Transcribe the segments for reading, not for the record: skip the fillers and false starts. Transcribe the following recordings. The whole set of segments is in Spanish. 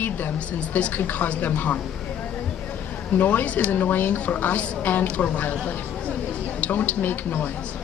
feed them since this could cause them harm. Noise is annoying for us and for wildlife. Don't make noise.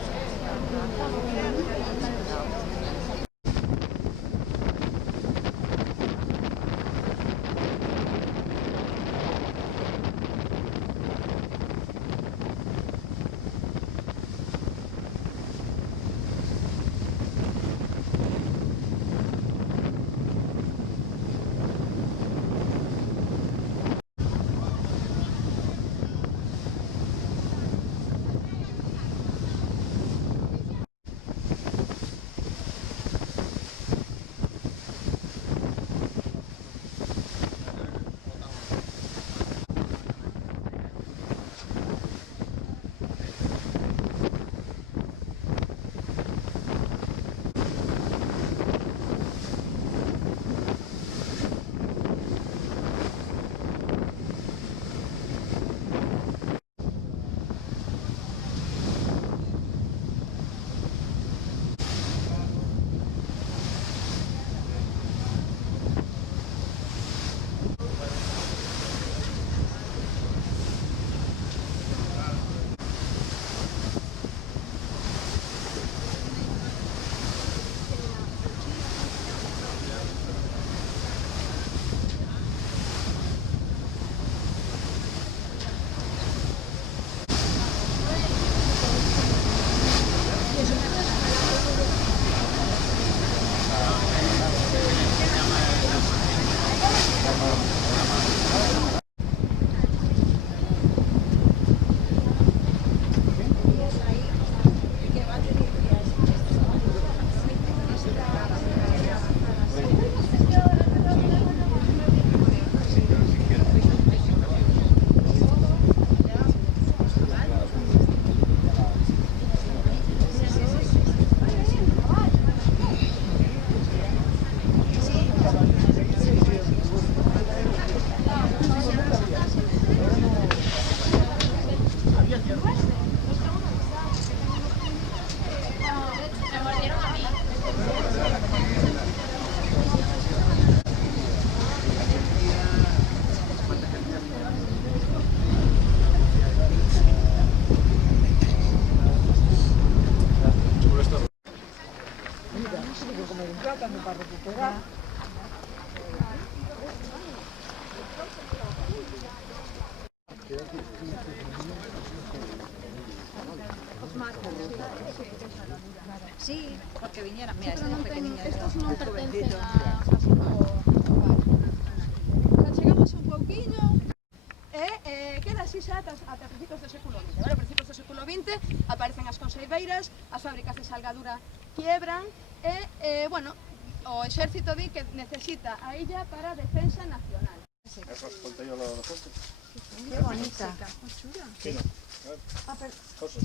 Sí, porque vinieran. Mira, estos non pertencen a... Chegamos un pouquiño e queda así xa ata principios do século XX. A principios do século XX aparecen as conserveiras, as fábricas de salgadura quiebran e, bueno, o exército di que necesita a illa para a defensa nacional. Eso, ponte yo la foto. Qué bonita. Sí, no. Cosas.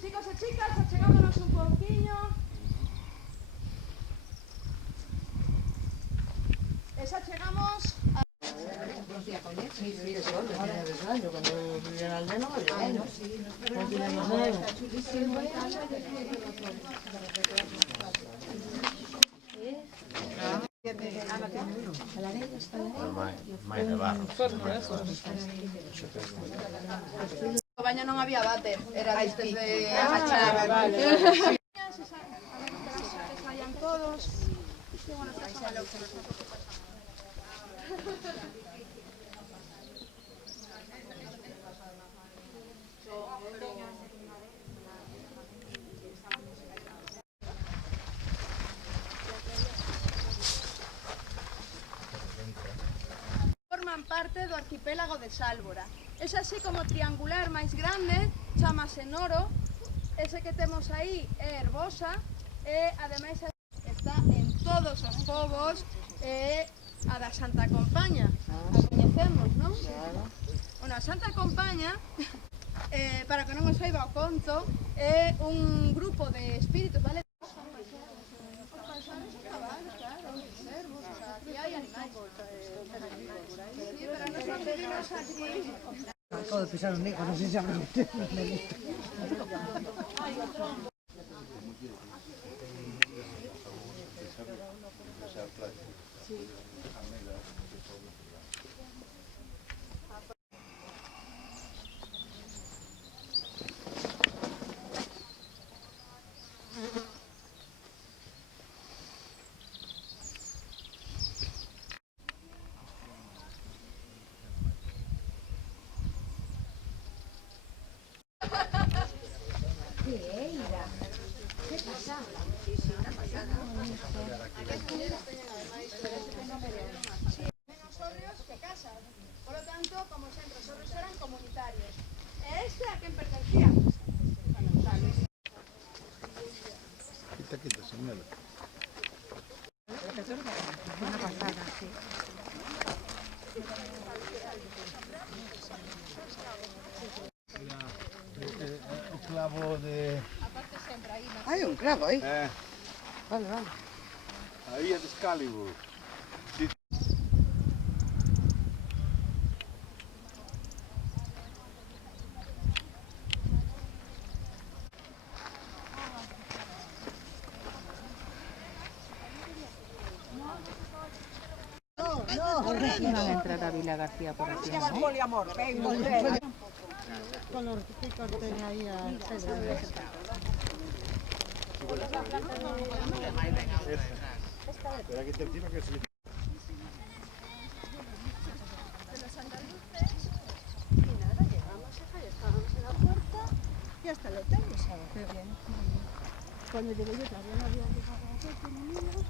Chicos e chicas, achegámonos un pouquiño. E xa chegamos a... Sí, de sol, de fines de año, cuando vivía en Aldeno, no teníamos nada. Máis debajo. O baño non había váter, era destes de agachar. Que saian todos. Que bueno, que son malos. Forman parte do arquipélago de Sálvora. Es así como triangular máis grande, chamase Noro. Ese que temos aí é Herbosa e ademais está en todos os povos e a da Santa Compaña. A coñecemos, non? Bueno, a Santa Compaña, para que non os saiba o conto, é un grupo de espíritus, vale? Aquí hai animais. Sí, pero non son vecinos aquí. Acabo de pisar un nico, no sé si habrá usted. Menos hórreos que casas. Por lo tanto, como sempre, os hórreos eran comunitarios. E este a quen pertencía? Quita, señora. O clavo de... Hay un clavo ahí. Vale. Ahí es Excalibur. Van a entrar a Vila García por aquí, ¿no? Poliamor, con los picos de ahí al centro. Espera que te encima que se... Y hasta el hotel, qué bien. Cuando llegué yo todavía no había llegado a hacer con mi niño.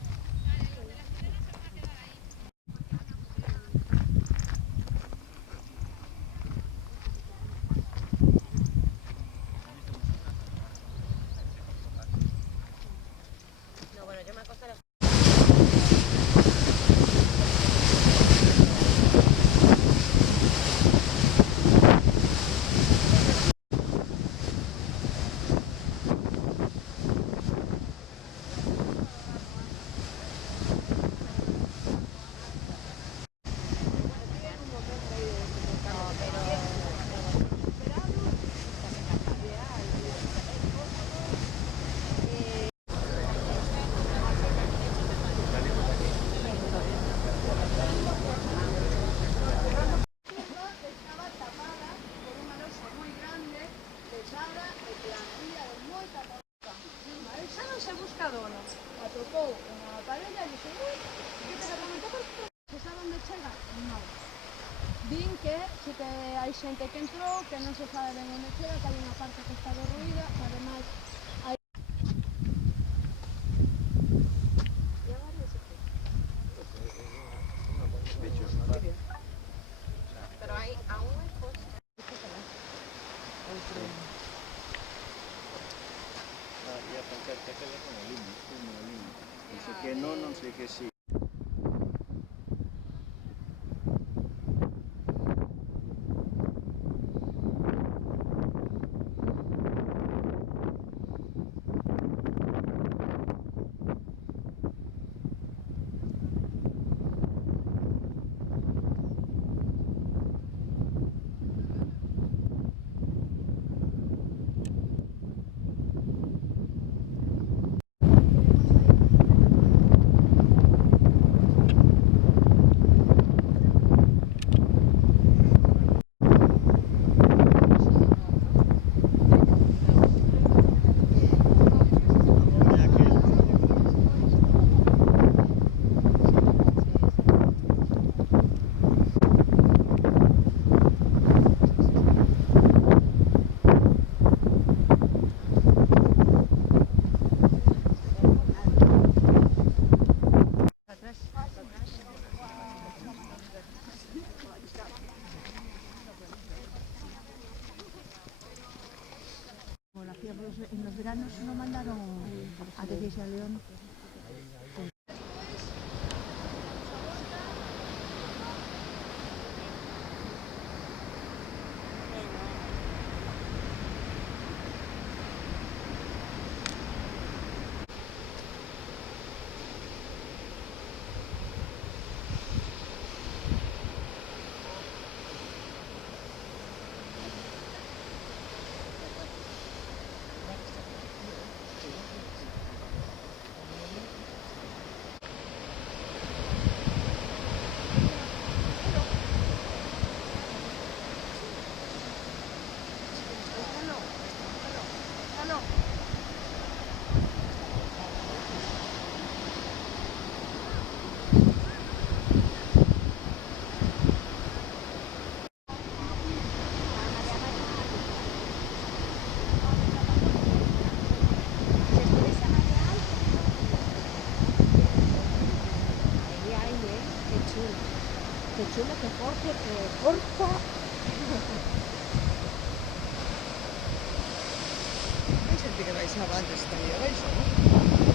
Atopou unha parella e dixo, ui, que te argumento por que sabe onde chega? Non. Din que si que hai xente que entrou, que non se sabe ben onde chega, que hai unha parte que está derruída, e ademais hai... Pero hay aún hay cosas. Ia pensar que aquel é como o limbo. Dice que non sei que sí. En los veranos no mandaron a decirse a León. Qué chulo que Jorge, porfa. Hai xente que vai xa antes tamén, vais, non?